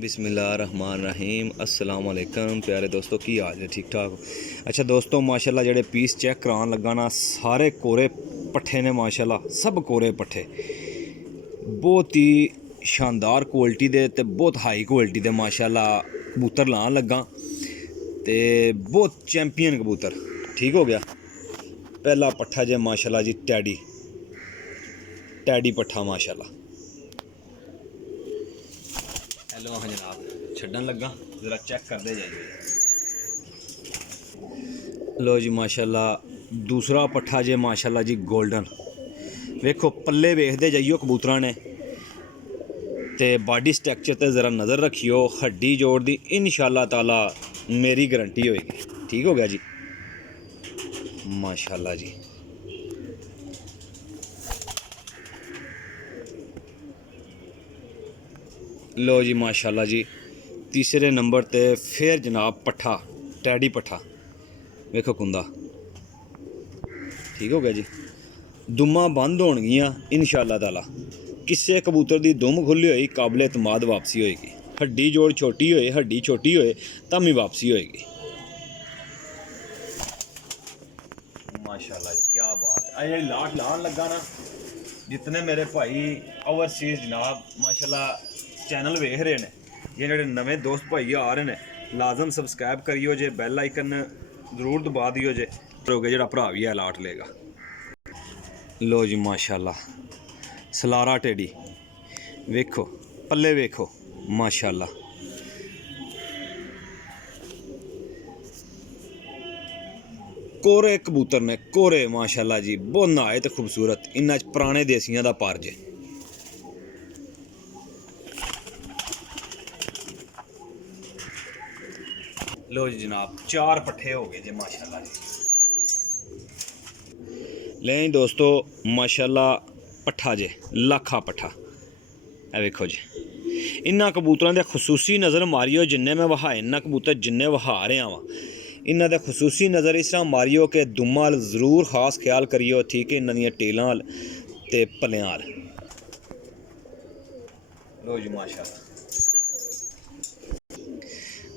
बिस्मिल्लाहिर्रहमानिर्रहीम अस्सलाम वालेकुम प्यारे दोस्तों की हाल है ठीक ठाक। अच्छा दोस्तों माशाल्लाह जेडे पीस चेक करान लगा ना सारे कोरे पट्ठे ने माशाल्लाह सब कोरे पट्ठे बहुत ही शानदार क्वालिटी दे ते बहुत हाई क्वालिटी दे माशाल्लाह कबूतर लान लगा ते बहुत चैंपियन कबूतर ठीक हो गया। पहला पट्ठा जे माशाल्लाह जी टैडी पट्ठा माशाल्लाह। हेलो हाँ जनाब छड्डन लगा ज़रा चेक करते जाइए। लो जी माशाल्लाह दूसरा पट्ठा जे माशाल्लाह जी गोल्डन वेखो पल्ले वेखते जाइयो कबूतरा ने ते बॉडी स्ट्रक्चर ते ज़रा नज़र रखियो हड्डी जोड़ दी इंशाअल्लाह ताला मेरी गारंटी होएगी ठीक हो गया जी माशाल्लाह जी। लो जी माशाल्लाह जी तीसरे नंबर ते फिर जनाब पट्ठा टैडी पट्ठा वेखो कुंदा ठीक हो गया जी। दुम्मा बंद होणगियां इंशाअल्लाह ताला किसी कबूतर दी दुम खुली होई काबिल एतमाद वापसी होएगी। हड्डी जोड़ छोटी होए हड्डी छोटी होए तभी वापसी होएगी माशाल्लाह जी क्या बात है। ये लाट लान लगा ना जितने मेरे भाई ओवरसीज जनाब माशाल्लाह चैनल वेख रहे ने ये जेडे नवे दोस्त भाई आ रहे ने लाजम सबसक्राइब करियो जे बैल आइकन जरूर दबा दियो जे जेड़ा भरा भी है लाट लेगा। लो जी माशाल्लाह सलारा टेडी वेखो पल्ले वेखो माशाल्लाह कोरे कबूतर ने कोरे माशाल्लाह जी बहुत नहायत खूबसूरत इन्ना पुराने देसियां दा पर जे। लो जी जनाब चार पट्ठे हो गए जी माशाल्लाह जी। ले दोस्तों माशाल्लाह पट्ठा जे लाखा पट्ठा ए वेखो जी इन्ना कबूतरों के खसूसी नज़र मारियो जिन्ने मैं वहाए इन्ना कबूतर जिन्ने वहा रहा वा इन्हों के खसूसी नज़र इस तरह मारियो कि दुम्मा जरूर खास ख्याल करियो ठीक है इन्हों टेलों ते पल्लियां। लो जी माशाल्लाह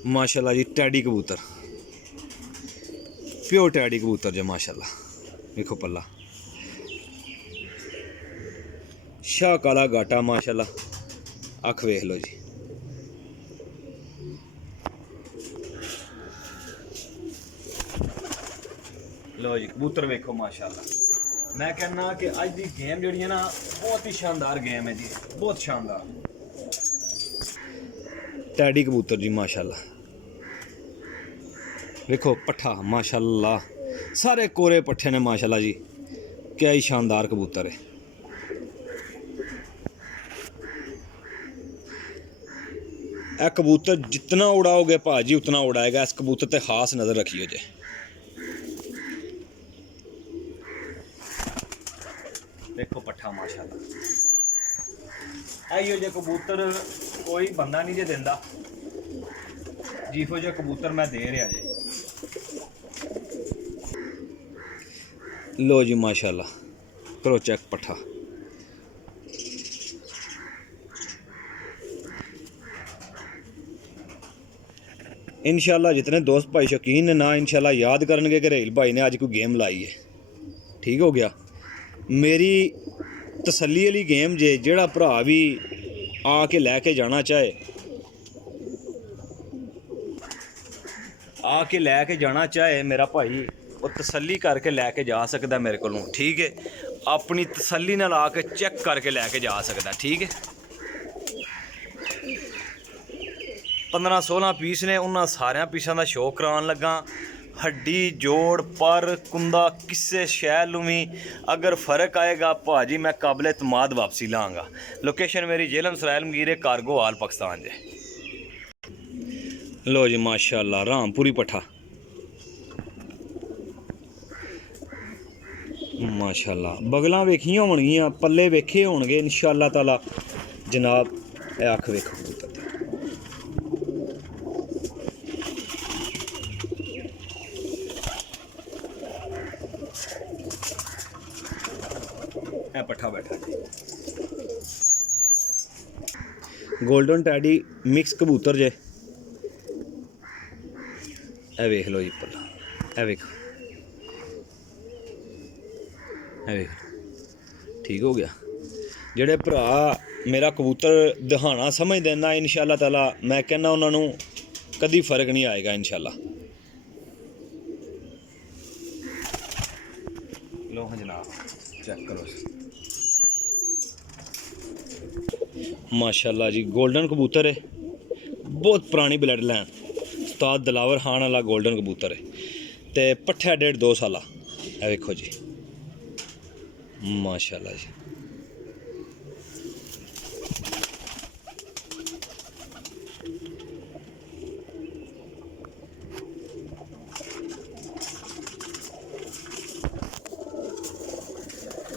माशाल्लाह जी टैडी कबूतर प्योर टैडी कबूतर जे माशाल्लाह देखो पल्ला शाह काला गाटा माशाल्लाह अख वेख लो जी। लो जी कबूतर वेखो माशाल्लाह मैं कहना कि अज की गेम जी है ना बहुत ही शानदार गेम है जी बहुत शानदार टैडी कबूतर जी माशाल्लाह देखो पट्ठा माशाल्लाह सारे कोरे पट्ठे ने माशाल्लाह जी क्या ही शानदार कबूतर है। यह कबूतर जितना उड़ाओगे भाजी उतना उड़ाएगा इस कबूतर ते खास नज़र रखियो जे। देखो पट्ठा माशाल्लाह आइयो जे कबूतर कोई बंदा नहीं जे देंदा जिहो जे कबूतर मैं दे रहा जे। लो जी माशाल्लाह करो चेक पट्ठा इंशाल्लाह जितने दोस्त भाई शौकीन ने ना इंशाल्लाह याद करनगे कि रेल भाई ने अज कोई गेम लाई है ठीक हो गया। मेरी तसल्ली वाली गेम जे जेड़ा भरा भी आके लैके जाना चाहे आके लैके जाना चाहे मेरा भाई वो तसल्ली करके लैके जा सकता मेरे को ठीक है अपनी तसल्ली नाल आके चेक करके लैके जा सकता ठीक है। 15-16 पीस ने उन्होंने सारे पीसों का शो करान लगा हड्डी जोड़ पर कुंदा किसी शैल भी अगर फ़र्क आएगा भाजी मैं काबिल एतमाद वापसी लाँगा। लोकेशन मेरी जेलम सरायल मगीरे कारगो हाल पाकिस्तान जे। लो जी माशाल्लाह रामपुरी पट्ठा माशाल्लाह बगलां वेखियां होणगियां पल्ले वेखे होणगे इंशाअल्लाह ताला जनाब ए अख वेखो कबूतर पट्ठा बैठा गोल्डन टैडी मिक्स कबूतर जे ए वेख लो जी पला ए वेख ठीक हो गया। ਜਿਹੜੇ ਭਰਾ मेरा कबूतर दिखाना समझते ना इंशाअल्लाह ताला मैं कहना उन्होंने कभी फर्क नहीं आएगा इंशाअल्लाह। लो हाँ जनाब चेक करो माशाल्लाह जी गोल्डन कबूतर है, बहुत पुरानी ब्लड लाइन उस्ताद दिलावर खान वाला गोल्डन कबूतर है ते पट्ठा 1.5-2 साल है। देखो जी माशाल्लाह जी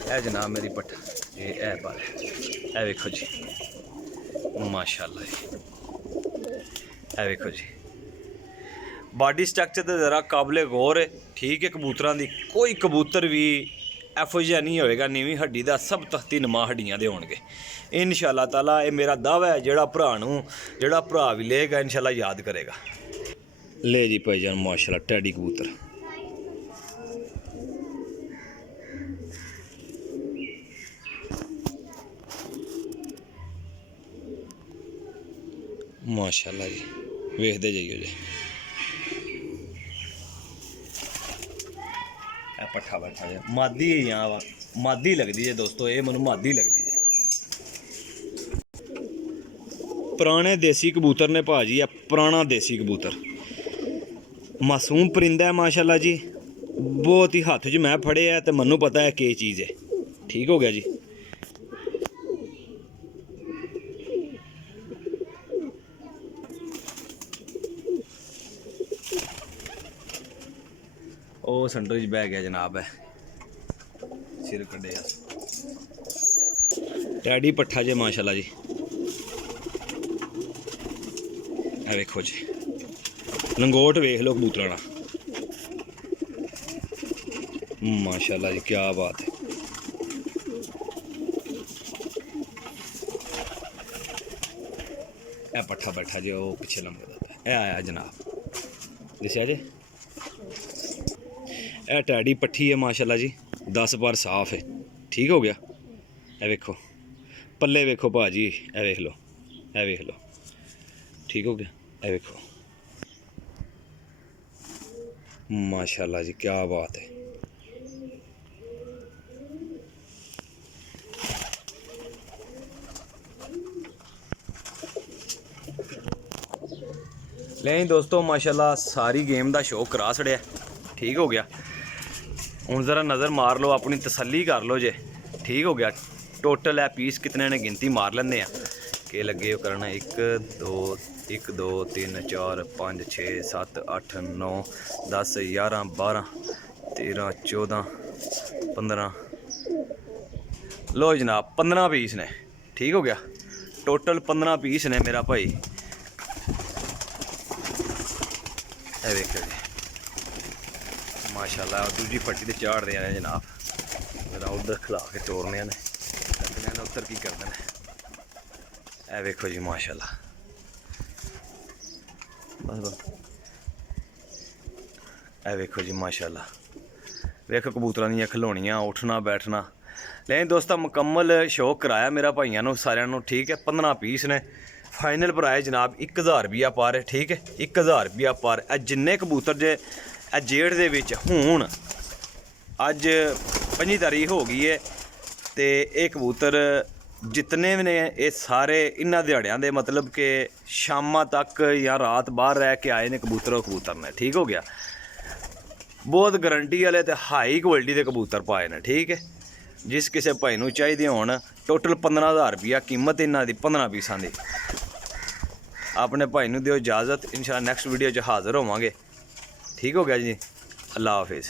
है जनाब मेरी पट्ठा ये है बाल है देखो जी माशाल्लाह जी है देखो जी बॉडी स्ट्रक्चर तो ज़रा काबिले गौर है ठीक है। कबूतरां दी कोई कबूतर भी एफो जिहा नहीं होएगा नीवीं हड्डी दा, सब तख्ती नमा हड्डियां दे होणगे इंशाअल्लाह ताला। ये मेरा दावा है जेड़ा भरा भी लेगा इंशाअल्लाह याद करेगा। ले जी भाईजान माशाल्लाह टैडी कबूतर माशाल्लाह जी वेखदे जाइयो जी पट्ठा बैठा है मादी यहाँ मादी लगती है दोस्तों, ये मैनू मादी लगती है। पुराने देसी कबूतर ने भाजी है, पुराना देसी कबूतर मासूम परिंदा है माशाल्लाह जी, बहुत ही हाथ च मैं फड़े है तो मैनू पता है कि चीज़ है। ठीक हो गया जी ਉਹ ਸੰਡੋ ਜੀ ਬਹਿ ਗਿਆ ਜਨਾਬ ਹੈ ਸਿਰ ਕੱਢਿਆ ਟੈਡੀ ਪੱਠਾ ਜੇ ਮਾਸ਼ਾਅੱਲਾ ਜੀ। ਇਹ ਵੇਖੋ ਜੀ ਲੰਗੋਟ ਵੇਖ ਲਓ ਕਬੂਤਰਾਂ ਦਾ ਮਾਸ਼ਾਅੱਲਾ ਜੀ ਕੀ ਬਾਤ ਹੈ। ਇਹ ਪੱਠਾ ਬੈਠਾ ਜੇ ਉਹ ਪਿੱਛੇ ਲੰਮਾ ਇਹ ਆਇਆ ਜਨਾਬ ਦਿਸਿਆ ਜੇ ਇਹ टैडी पट्ठी है माशाल्लाह जी 10 बार साफ है। ठीक हो गया ए वेखो पल्ले वेखो भाजी ए वेख लो ए वेख लो ठीक हो गया ए वेखो माशाल्लाह जी क्या बात है। नहीं दोस्तों माशाल्लाह सारी गेम का शो करा छड़िया। ठीक हो गया हुण ज़रा नज़र मार लो अपनी तसल्ली कर लो जे। ठीक हो गया टोटल है पीस कितने ने गिनती मार लेंगे कि लगे हो करना 1 2 3 4 5 6 7 8 9 10 11 12 13 14 15 लो जनाब 15 पीस ने। ठीक हो गया टोटल 15 पीस ने मेरा भाई। ए देखो जी माशाल्लाह दूजी पट्टी ते चाढ़ रहे हैं जनाब, जरा उधर खिला के तोड़ने ने उधर की करते हैं। ए वेखो जी माशाल्लाह बस बस ए वेखो जी माशाल्लाह वेखो कबूतरां दियां खिलौनियां उठना बैठना। लेकिन दोस्तों मुकम्मल शौक कराया मेरा भाइयों नूं सारियां नूं। ठीक है 15 पीस ने फाइनल प्राइस जनाब 1000 रुपया पर है। ठीक है 1000 रुपया पर जिन्ने कबूतर जे जेड़ दे विच हुण अज 5 तारीख हो गई है तो ये कबूतर जितने भी ने ये सारे इन्हां दिहाड़ियां दे मतलब कि शामां तक या रात बाहर रह के आए ने कबूतर ने। ठीक हो गया बहुत गारंटी वाले तो हाई क्वालिटी के कबूतर पाए ने। ठीक है जिस किसी भाई नूं चाहिए होण टोटल 15000 रुपया कीमत इन्हां दी 15 पीसां दी। अपने भाई नूं दिओ इजाज़त इंशाअल्लाह नेक्स्ट वीडियो च हाज़र होवांगे। ठीक हो गया जी अल्लाह हाफिज़।